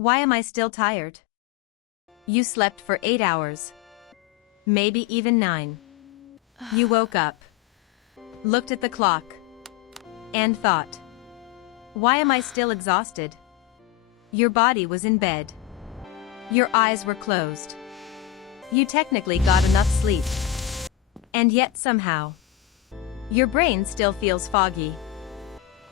Why am I still tired? You slept for 8 hours. Maybe even 9. You woke up, looked at the clock, and thought, why am I still exhausted? Your body was in bed. Your eyes were closed. You technically got enough sleep. And yet somehow, your brain still feels foggy.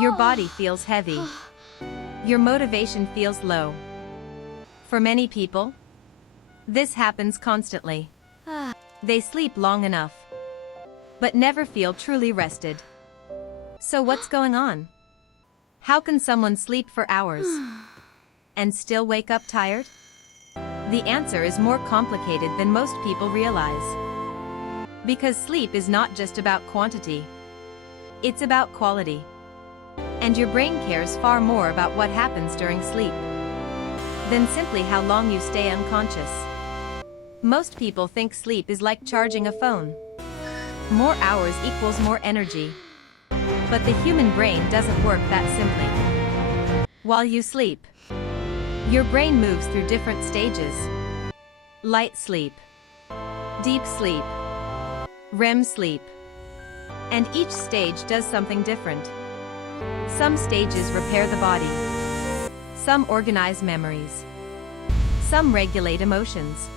Your body feels heavy. Your motivation feels low. For many people, this happens constantly. They sleep long enough, but never feel truly rested. So what's going on? How can someone sleep for hours and still wake up tired? The answer is more complicated than most people realize. Because sleep is not just about quantity. It's about quality. And your brain cares far more about what happens during sleep than simply how long you stay unconscious. Most people think sleep is like charging a phone. More hours equals more energy. But the human brain doesn't work that simply. While you sleep, your brain moves through different stages. Light sleep, deep sleep, REM sleep. And each stage does something different. Some stages repair the body. Some organize memories. Some regulate emotions.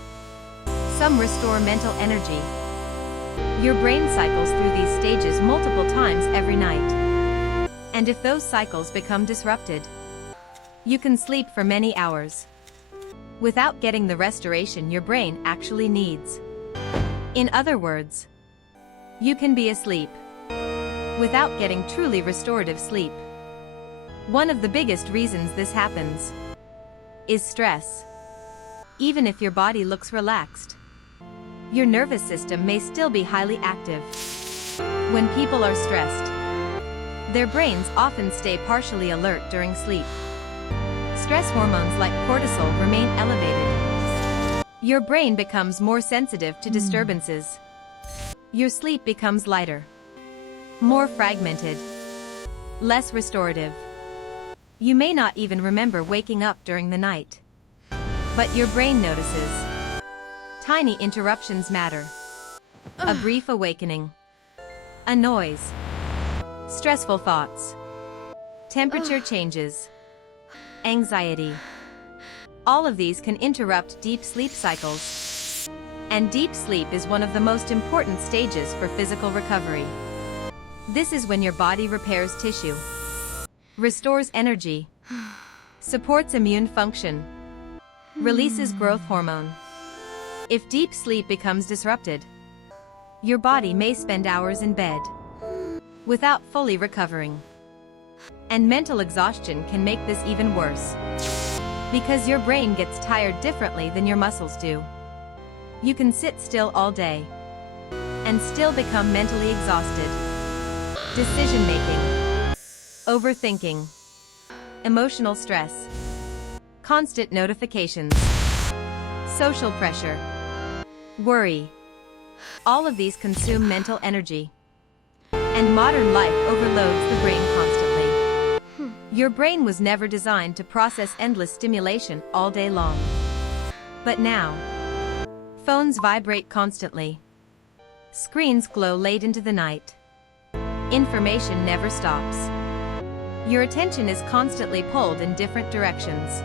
Some restore mental energy. Your brain cycles through these stages multiple times every night. And if those cycles become disrupted, you can sleep for many hours without getting the restoration your brain actually needs. In other words, you can be asleep without getting truly restorative sleep. One of the biggest reasons this happens is stress. Even if your body looks relaxed, your nervous system may still be highly active. When people are stressed, their brains often stay partially alert during sleep. Stress hormones like cortisol remain elevated. Your brain becomes more sensitive to disturbances. Your sleep becomes lighter, more fragmented, less restorative. You may not even remember waking up during the night. But your brain notices. Tiny interruptions matter. A brief awakening. A noise. Stressful thoughts. Temperature changes. Anxiety. All of these can interrupt deep sleep cycles. And deep sleep is one of the most important stages for physical recovery. This is when your body repairs tissue, restores energy, supports immune function, releases growth hormone. If deep sleep becomes disrupted, your body may spend hours in bed without fully recovering. And mental exhaustion can make this even worse, because your brain gets tired differently than your muscles do. You can sit still all day and still become mentally exhausted. Decision-making, overthinking, emotional stress, constant notifications, social pressure, worry. All of these consume mental energy. And modern life overloads the brain constantly. Your brain was never designed to process endless stimulation all day long. But now, phones vibrate constantly. Screens glow late into the night. Information never stops. Your attention is constantly pulled in different directions.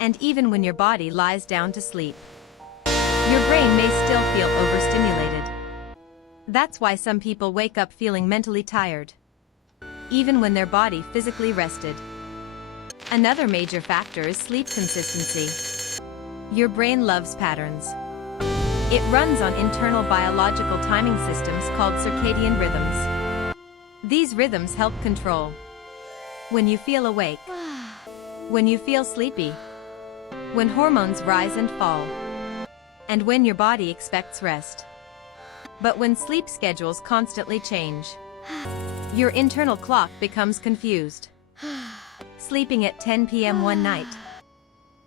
And even when your body lies down to sleep, your brain may still feel overstimulated. That's why some people wake up feeling mentally tired, even when their body physically rested. Another major factor is sleep consistency. Your brain loves patterns. It runs on internal biological timing systems called circadian rhythms. These rhythms help control when you feel awake, when you feel sleepy, when hormones rise and fall, and when your body expects rest. But when sleep schedules constantly change, your internal clock becomes confused. Sleeping at 10 p.m. one night,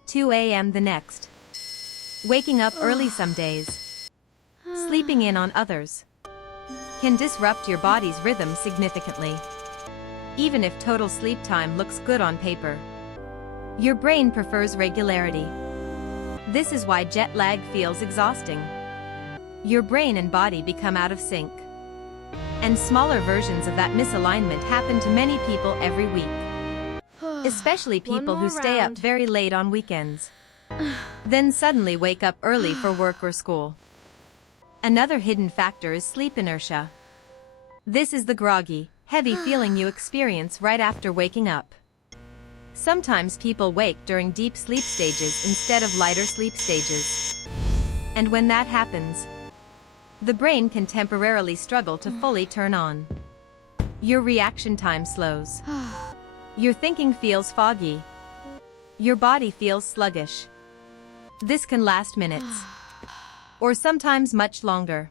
2 a.m. the next, waking up early some days, sleeping in on others, can disrupt your body's rhythm significantly. Even if total sleep time looks good on paper, Your brain prefers regularity. This is why jet lag feels exhausting. Your brain and body become out of sync. And smaller versions of that misalignment happen to many people every week. Especially people who stay up very late on weekends. Then suddenly wake up early for work or school. Another hidden factor is sleep inertia. This is the groggy, heavy feeling you experience right after waking up. Sometimes people wake during deep sleep stages instead of lighter sleep stages. And when that happens, the brain can temporarily struggle to fully turn on. Your reaction time slows. Your thinking feels foggy. Your body feels sluggish. This can last minutes, or sometimes much longer,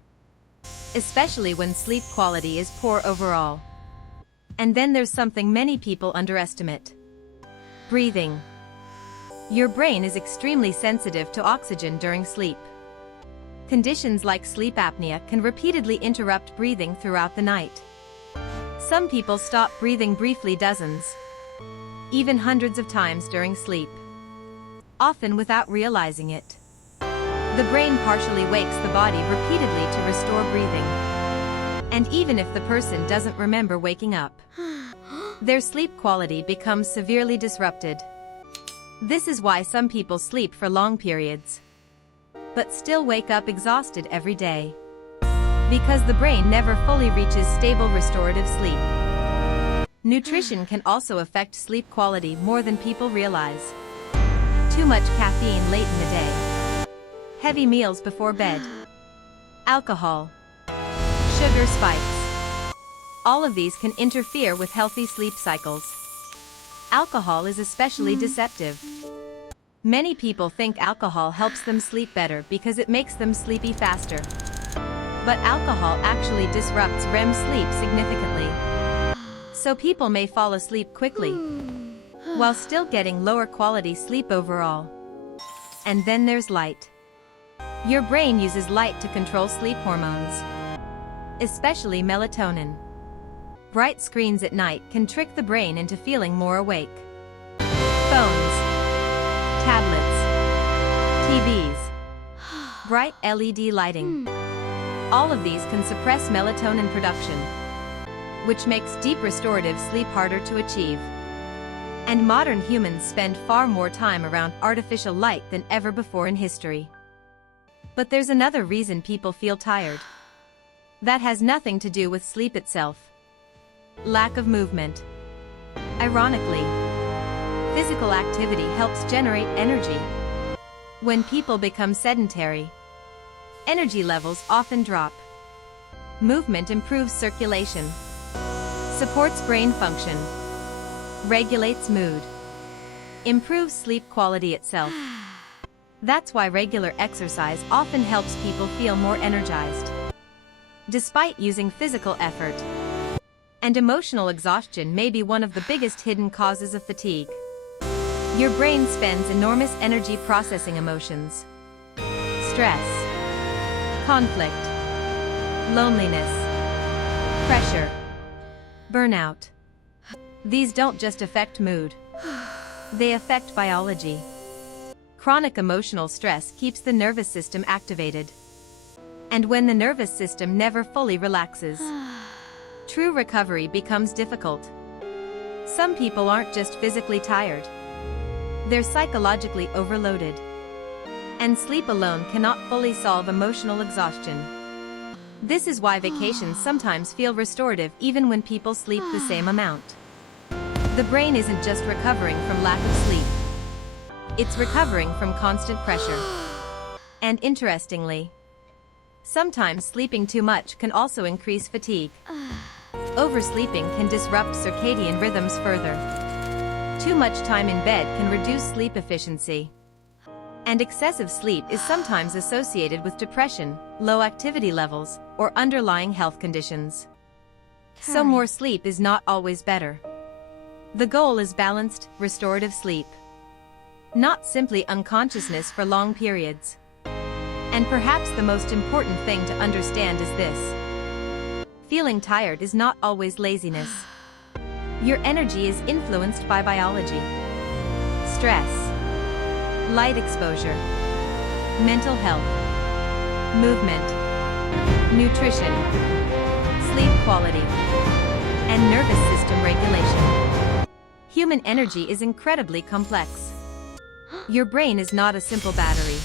especially when sleep quality is poor overall. And then there's something many people underestimate: breathing. Your brain is extremely sensitive to oxygen during sleep. Conditions like sleep apnea can repeatedly interrupt breathing throughout the night. Some people stop breathing briefly dozens, even hundreds of times during sleep, often without realizing it. The brain partially wakes the body repeatedly to restore breathing. And even if the person doesn't remember waking up, their sleep quality becomes severely disrupted. This is why some people sleep for long periods, but still wake up exhausted every day. Because the brain never fully reaches stable restorative sleep. Nutrition can also affect sleep quality more than people realize. Too much caffeine late in the day, heavy meals before bed, alcohol, sugar spikes. All of these can interfere with healthy sleep cycles. Alcohol is especially deceptive. Many people think alcohol helps them sleep better because it makes them sleepy faster. But alcohol actually disrupts REM sleep significantly. So people may fall asleep quickly, while still getting lower quality sleep overall. And then there's light. Your brain uses light to control sleep hormones, especially melatonin. Bright screens at night can trick the brain into feeling more awake. Phones, tablets, TVs, bright LED lighting. All of these can suppress melatonin production, which makes deep restorative sleep harder to achieve. And modern humans spend far more time around artificial light than ever before in history. But there's another reason people feel tired. That has nothing to do with sleep itself. Lack of movement. Ironically, physical activity helps generate energy. When people become sedentary, energy levels often drop. Movement improves circulation, supports brain function, regulates mood, improves sleep quality itself. That's why regular exercise often helps people feel more energized, despite using physical effort. And emotional exhaustion may be one of the biggest hidden causes of fatigue. Your brain spends enormous energy processing emotions. Stress, conflict, loneliness, pressure, burnout. These don't just affect mood. They affect biology. Chronic emotional stress keeps the nervous system activated. And when the nervous system never fully relaxes, true recovery becomes difficult. Some people aren't just physically tired. They're psychologically overloaded. And sleep alone cannot fully solve emotional exhaustion. This is why vacations sometimes feel restorative even when people sleep the same amount. The brain isn't just recovering from lack of sleep. It's recovering from constant pressure. And interestingly, sometimes sleeping too much can also increase fatigue. Oversleeping can disrupt circadian rhythms further. Too much time in bed can reduce sleep efficiency. And excessive sleep is sometimes associated with depression, low activity levels, or underlying health conditions. So more sleep is not always better. The goal is balanced, restorative sleep. Not simply unconsciousness for long periods. And perhaps the most important thing to understand is this: feeling tired is not always laziness. Your energy is influenced by biology. stress, light exposure, mental health, movement, nutrition, sleep quality, and nervous system regulation. Human energy is incredibly complex. Your brain is not a simple battery.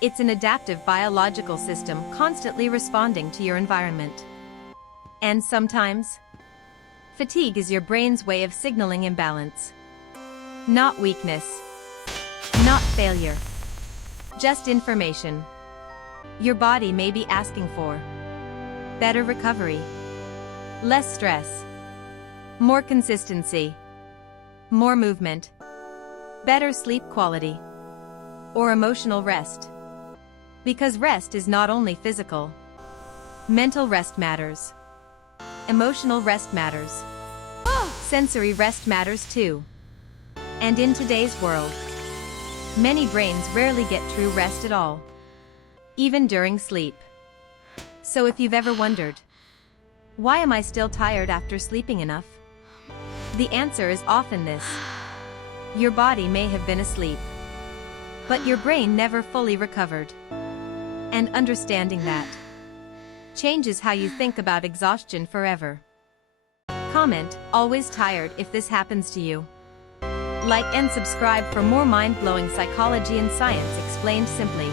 It's an adaptive biological system constantly responding to your environment. And sometimes, fatigue is your brain's way of signaling imbalance. Not weakness. Not failure. Just information. Your body may be asking for better recovery, less stress, more consistency, more movement, better sleep quality, or emotional rest. Because rest is not only physical. Mental rest matters. Emotional rest matters. Sensory rest matters too. And in today's world, many brains rarely get true rest at all, even during sleep. So if you've ever wondered, why am I still tired after sleeping enough? The answer is often this. Your body may have been asleep, but your brain never fully recovered. And understanding that changes how you think about exhaustion forever. Comment, always tired if this happens to you. Like and subscribe for more mind-blowing psychology and science explained simply.